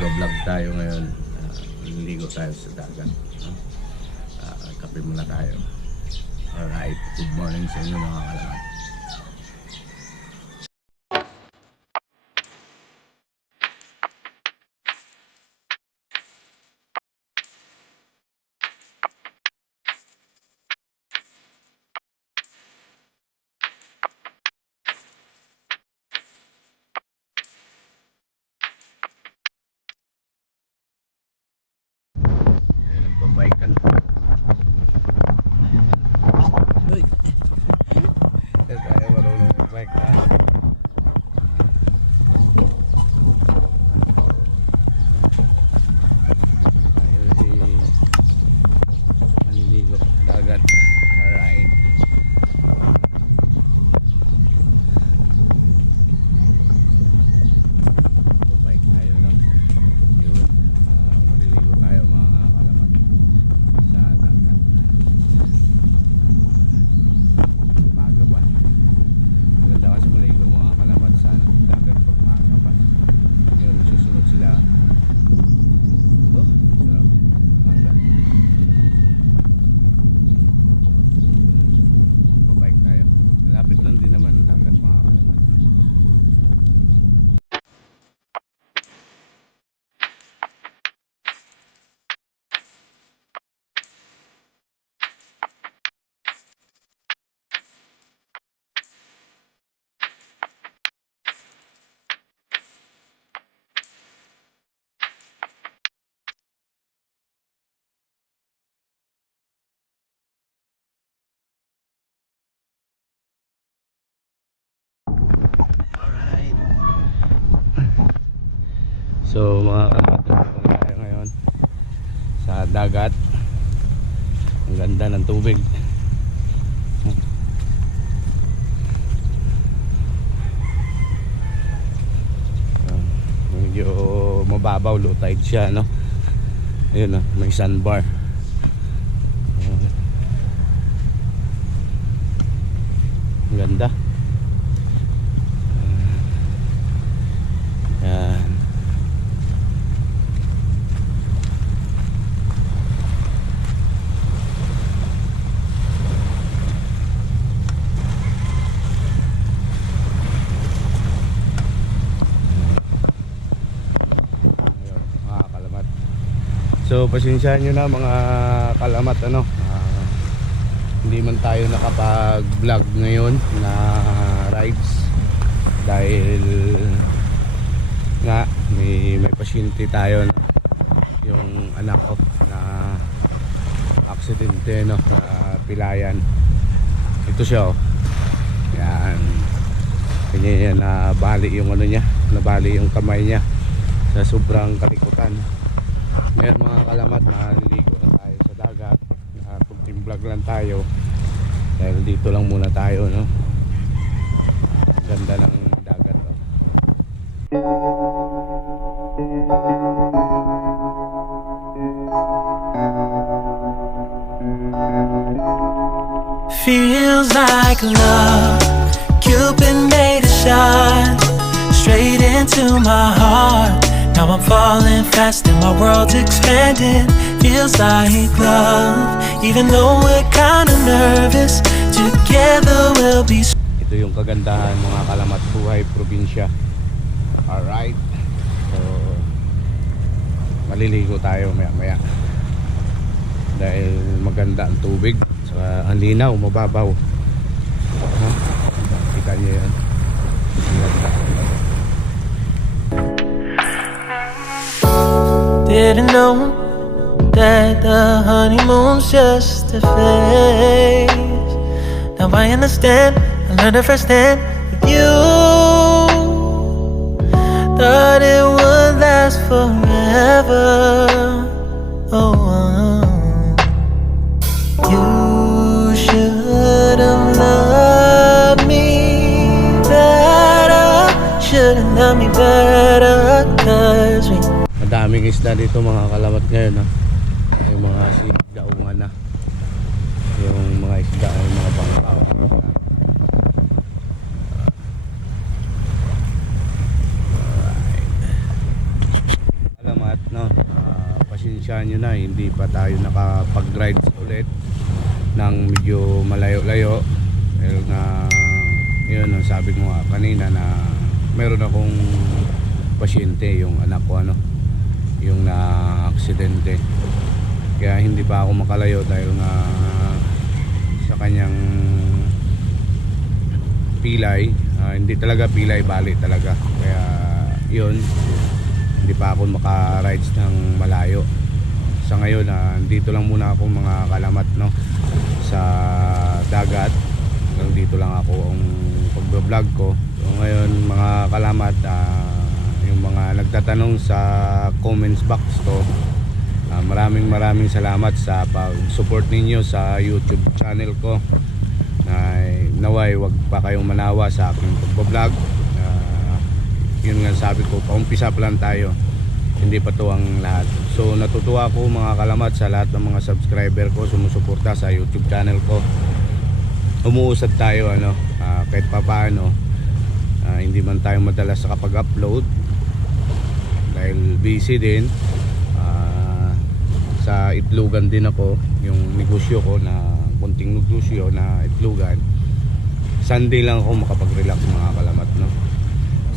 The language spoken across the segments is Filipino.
Mag-vlog tayo ngayon. Liligo tayo sa dagat. Kape muna tayo. Alright, good morning sa inyo mga kalaman. Nagbabikan. Uy! Tayo marunong mag-bike na. Maliligo sa dagat. Alright. Bike tayo lang. Yun. Maliligo tayo mga kalamat sa dagat. Maaga pa. Maganda kasi maligo mga kalamat sa dagat pag maaga pa. Yun, susunod sila. Oh, sarap. Maaga. Bike tayo. Malapit lang din naman ang dagat mga kalamat. Alright. So mga kapatid, tayo ngayon sa dagat. Ang ganda ng tubig. Medyo mababaw, low tide siya, no? Ayun, no? May sandbar. Ang ganda. Yan. Ayun, mga kalamat. So pasensyahan nyo na mga kalamat, ano, hindi man tayo nakapag vlog ngayon na rides dahil nga may pasyente tayo, no? Yung anak ko na aksidente, no? Na pilayan. Ito siya, oh. Yan. Kanya yan, nabali yung ano niya, nabali yung kamay niya sa sobrang kalikutan. Ngayon mga kalamat, maliligo na tayo sa dagat. Kunting vlog lang tayo dahil dito lang muna tayo, no? Ganda ng dagat, oh. Feels like love, Cupid made a shot straight into my heart. Now I'm falling fast and my world's expanding. Feels like love, even though we're kinda nervous. Together we'll be. Ito yung kagandahan mga kalamat, buhay probinsya. Alright. So maliligo tayo maya maya dahil maganda ang tubig. Saka ang linaw, mababaw. Kita niyo yan. Didn't know that the honeymoon's just a phase. Now I understand, I learned it firsthand with you. Thought it would last forever. Oh, you should have loved me better. Should have loved me better. 'Cause we. Madaming isda dito mga kalamat ngayon, ha? Yung mga sigaungan na. Yung mga isda ay mga bangkaw. Alam pagpasensyahan nyo na, hindi pa tayo nakapag-rides ulit ng medyo malayo-layo dahil nga yun ang sabi ko nga kanina na meron akong pasyente, yung anak ko yung na aksidente, kaya hindi pa ako makalayo dahil nga sa kanyang pilay, hindi talaga pilay, bali talaga, kaya yun hindi pa ako maka-rides ng malayo. Sa ngayon dito lang muna ako mga kalamat sa dagat, hanggang dito lang ako ang pagbablog ko. So ngayon mga kalamat, yung mga nagtatanong sa comments box ko, maraming salamat sa pag-support ninyo sa YouTube channel ko. Naway wag pa kayong manawa sa aking pagbablog. Yun nga sabi ko, paumpisa pa lang tayo, hindi pa to ang lahat. So natutuwa ako mga kalamat sa lahat ng mga subscriber ko sumusuporta sa YouTube channel ko. Umuusad tayo kahit papaano, hindi man tayo madalas sa kapag-upload dahil busy din. Sa itlogan din ako, yung negosyo ko na kunting negosyo na itlogan. Sunday lang ako makapag-relax mga kalamat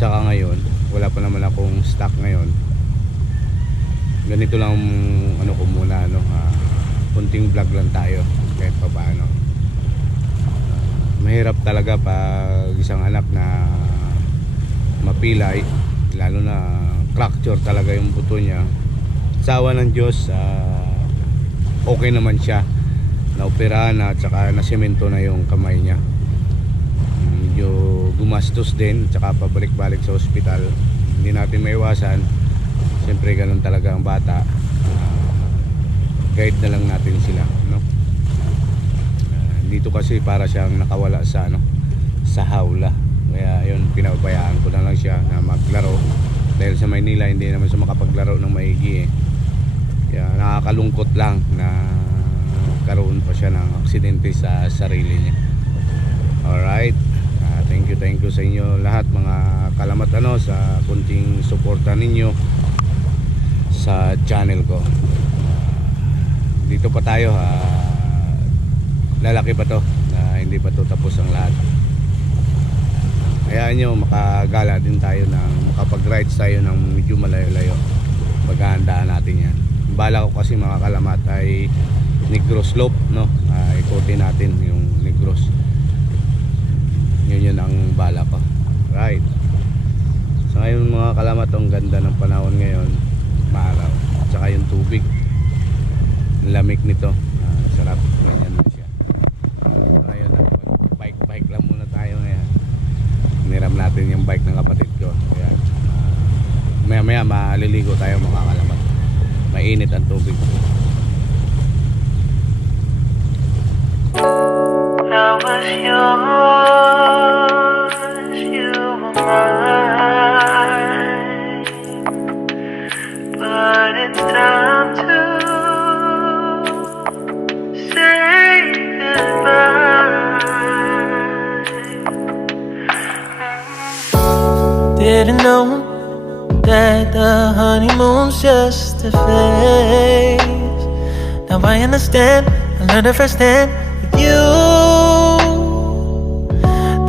Saka ngayon, wala pa naman akong stock ngayon. Ganito lang ko muna kunting vlog lang tayo kahit pa paano. Mahirap talaga pag isang anak na mapilay, lalo na fracture talaga yung buto niya. Sawa ng Diyos, okay naman siya, naoperahan na at saka nasemento na yung kamay niya. Medyo gumastos din, tsaka pabalik-balik sa ospital. Hindi natin maiwasan, siyempre ganun talaga ang bata. Guide na lang natin sila dito kasi para siyang nakawala sa hawla, kaya yun, pinabayaan ko na lang siya na maglaro dahil sa Maynila hindi naman siya makapaglaro ng maigi kaya nakakalungkot lang na karoon pa siya ng aksidente sa sarili niya. Alright, thank you sa inyo lahat mga kalamat sa kunting suporta ninyo sa channel ko. Dito pa tayo, lalaki pa to, hindi pa to tapos ang lahat. Hayaan nyo, makagala din tayo ng makapag-rides tayo ng medyo malayo-layo. Paghahandaan natin yan. Bala ko kasi mga kalamat ay Negros Slope ikutin natin yung Negros. Yun ang bala ko. Right. So ngayon mga kalamat, ang ganda ng panahon ngayon, maaraw, tsaka yung tubig, lamig nito, sarap, ganyan na siya. Ngayon bike lang muna tayo ngayon. Niram natin yung bike ng kapatid ko. Ayan. Maya maliligo tayo mga kalamat, mainit ang tubig. I was yours, you were mine, but it's time to say goodbye. Didn't know that the honeymoon's just a phase. Now I understand, I learned it firsthand with you.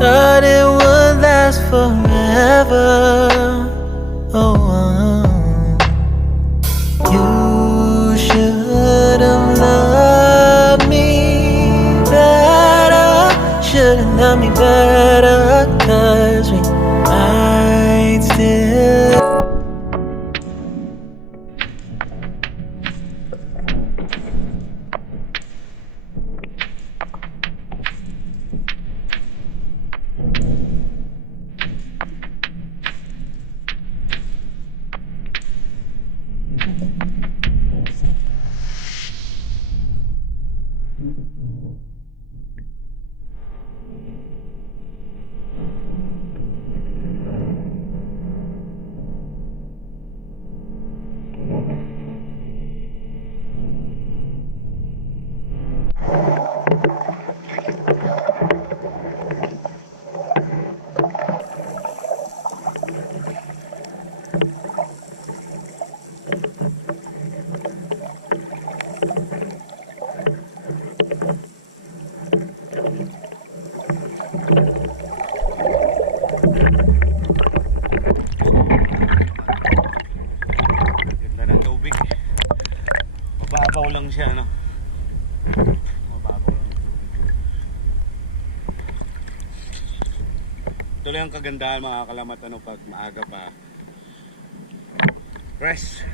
Thought it would last forever. You should have loved me better. Should have loved me better, 'cause we might still. lang siya, no? Mababaw lang. Ito lang ang kagandahan mga kalamat, ano, pag maaga pa. Fresh.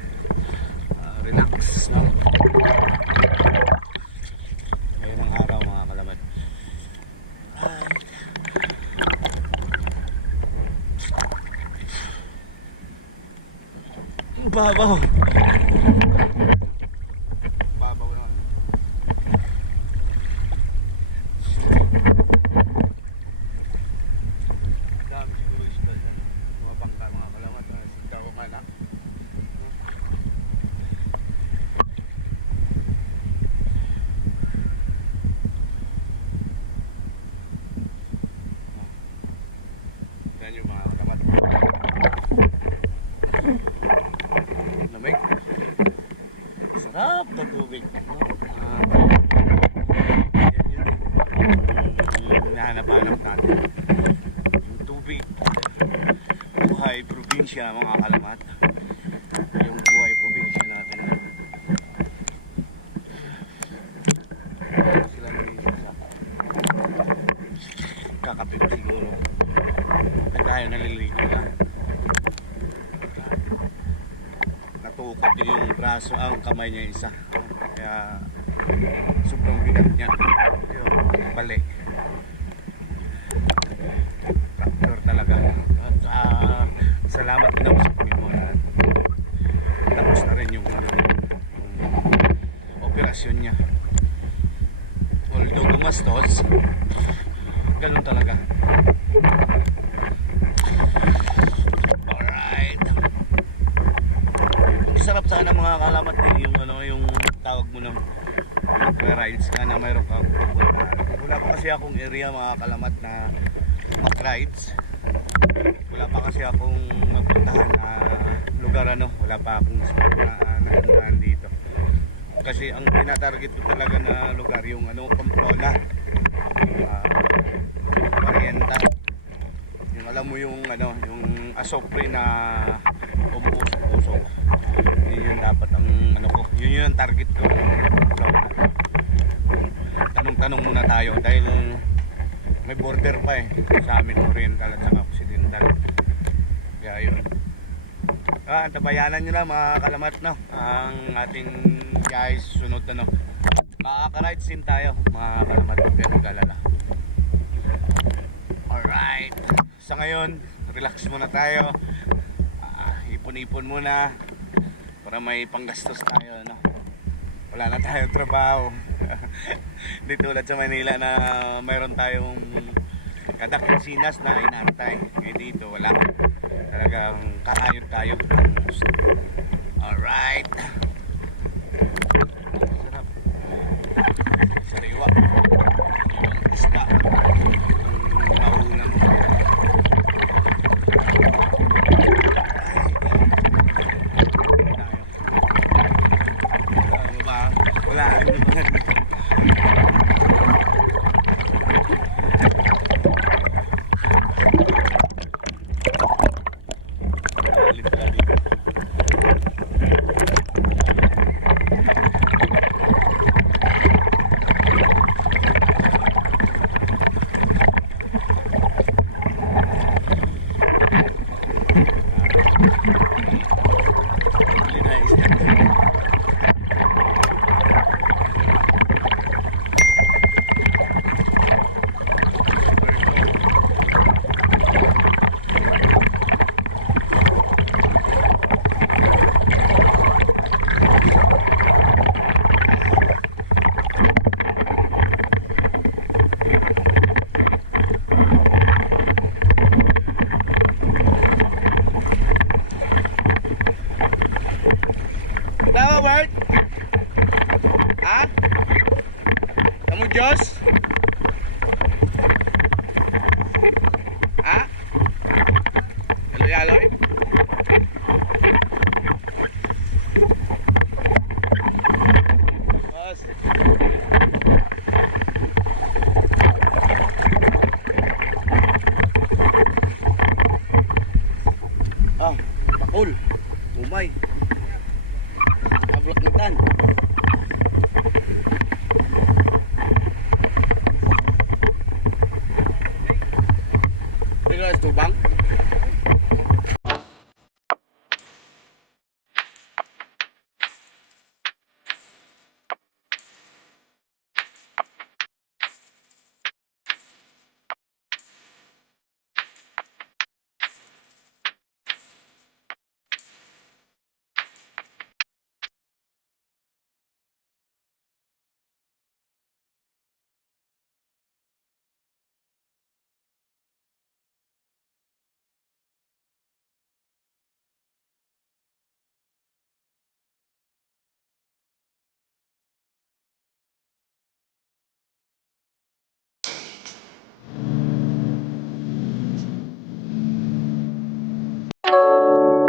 Relax, no? Ngayon ang araw mga kalamat. Babaw. Babaw naman. Dami siguro isda dyan. Mga bangka mga kalamat. Sigda ko man, ha? Yan yung mga kalamat. Lamig. Sarap na tubig, no? Yan yun yung hinahanap-hanap natin. Yung tubig. Buhay probinsya mga kalamat. Yung buhay probinsya natin. Sila nag-iisa. Kakapit siguro. Kaya tayo naliligo na. Natukot yung braso, ang kamay niya isa. Kaya sobrang bigat niya. Yung balik. Tractor talaga. At salamat din ako sa Panginoon. Tapos na rin yung operasyon niya. Although gumastos, ganun talaga. Alright. Sarap sana mga kalamat yung yung tawag mo ng rides ka na mayroon kang pupuntahan. Wala pa kasi akong area mga kalamat na mag-rides. Wala pa kasi akong magpuntahan na lugar, ano. Wala pa akong napuntahan dito. Kasi ang tinatarget ko talaga na lugar yung Pamplona, Oriental. Yung alam mo yung yung asopre na umuusok-usok. Yun yung dapat ang ko. Yun yung target ko. Tanong-tanong muna tayo dahil may border pa sa amin, Oriental at saka Occidental. Kaya yun. Tabayanan nyo na mga kalamat, no? Ang ating guys sunod makaka-rides din tayo mga kalamat, kaya mag-alala. Alright, sa ngayon relax muna tayo, ipon-ipon muna para may panggastos tayo, no? Wala na tayong trabaho. Hindi tulad sa Manila na mayroon tayong kada kinsinas na inaantay. Ngayon dito wala, talagang kakayod tayo. Alright, sarap, sariwa yung isda, yung mahulang mo. Wala rin yung mga dito. Tama, Bart? Ha? Kamu Diyos? Ha? Aloy-aloy? Boss. Bakul. Umay. Ablak na tan. Bigas tubang.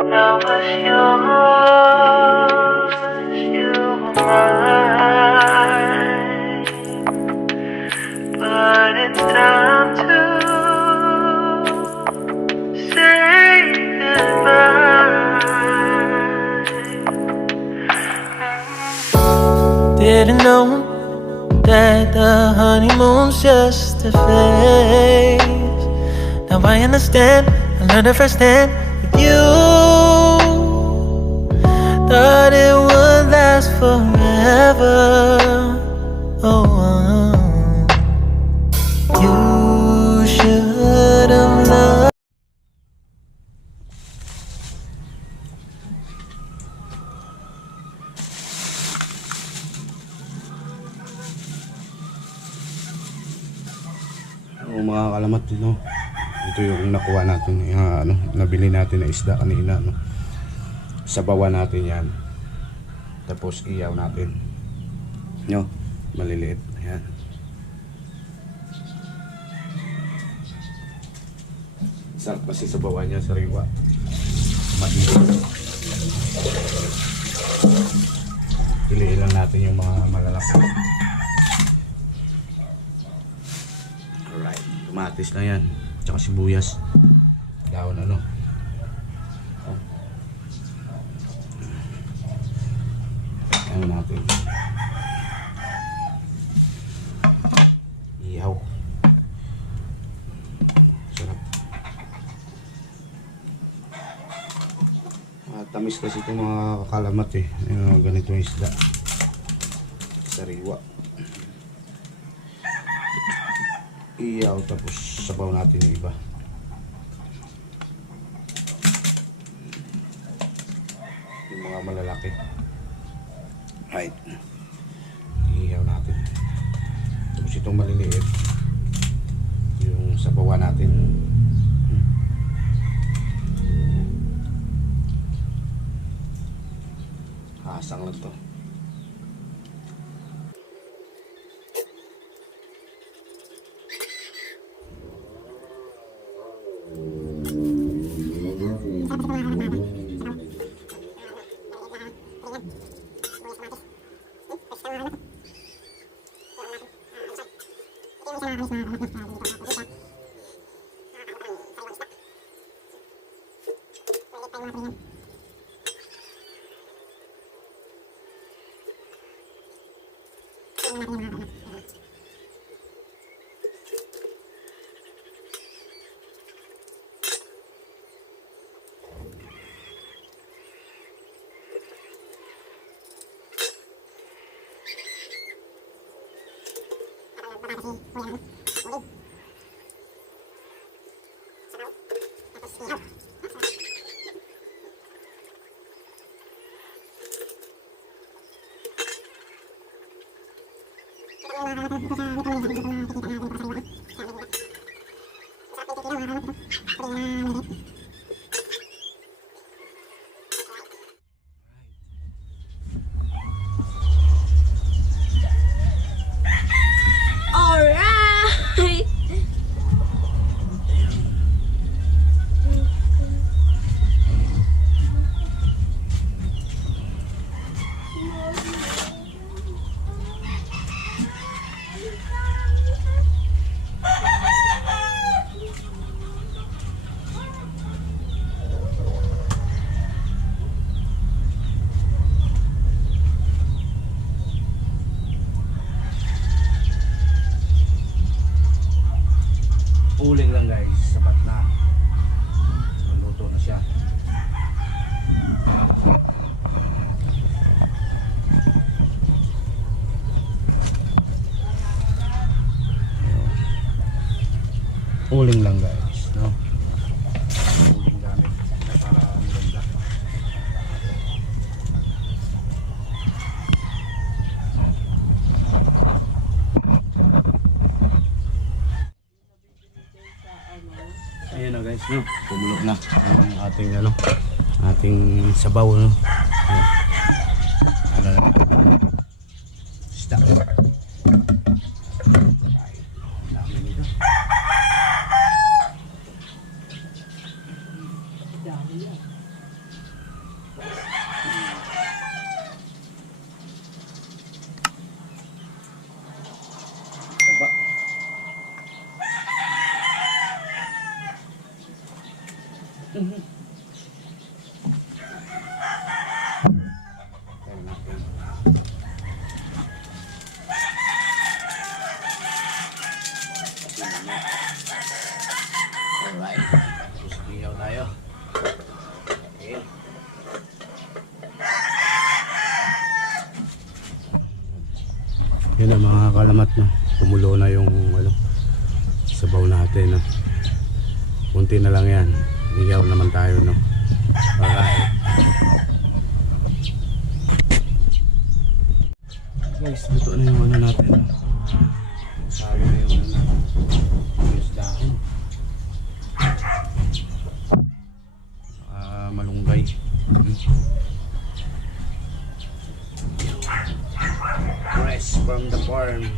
Now what's yours, you are mine. But it's time to say goodbye. Didn't know that the honeymoon's just a phase. Now I understand, I learned it firsthand with you. Thought it would last forever. Oh, you should have loved. O mga kalamat din, no? Ito yung nakuha natin, yung, nabili natin na isda kanina, no? Sabawan natin yan, tapos iyaw natin, no? Maliliit, ayan. Sarap kasi sabawan niya, sariwa, matigas. Piliin lang natin yung mga malalaki. Alright, kamatis na yan, tsaka sibuyas, daon ano. Ano natin, ihaw, sarap. Tamis kasi itong mga kalamat eh, yung ganitong isda, sariwa. Iyaw, tapos sabaw natin yung iba. Yung mga malalaki. Right. Iyaw natin. Tapos itong maliliit, yung sabawan natin. Hasang lang to. Alright. Uling lang guys, no? Uling gamit na para maganda. Ayan na guys, no? Kumulo na ang ating ano, ating sabaw, no? Ayan. Ano na? Stop. Alright, susigaw tayo. Okay. Yun na mga kalamat, no? Kumulo na yung ano, sabaw natin, no? Kunti na lang yan. Higaw naman tayo, no? Alright. Guys, luto na yung ano natin, no? Sabi na yung ano natin. Yung dahon. Malunggay. Fresh from the farm.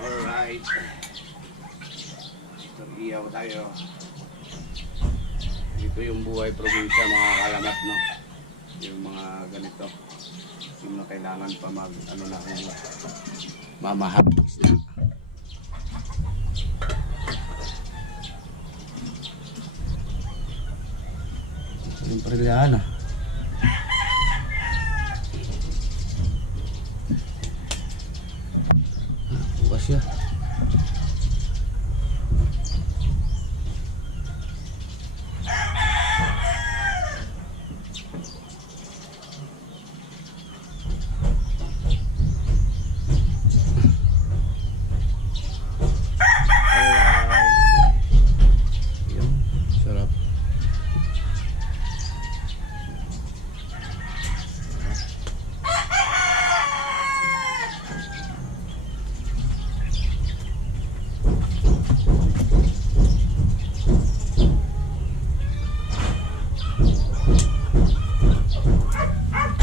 Alright. Iyaw tayo. Ito yung buhay probinsya mga kalamat, no? Yung mga ganito. Yung na kailangan pa mag ano na mamahal isda. Yung parilyahan ah. Bukas siya.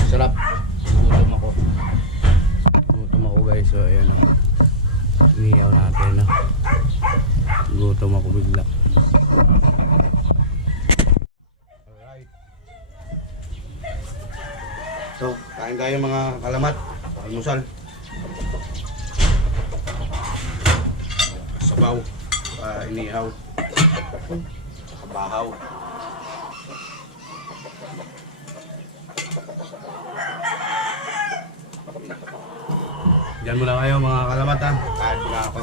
Sarap. Gutom ako guys. So ayan o. Iniyaw natin o. Gutom ako bigla. Alright. So kain tayo mga kalamat. Almusal. Sabaw. Inihaw. Kabahaw. Diyan muna kayo mga kalamat ha. Kain muna ako.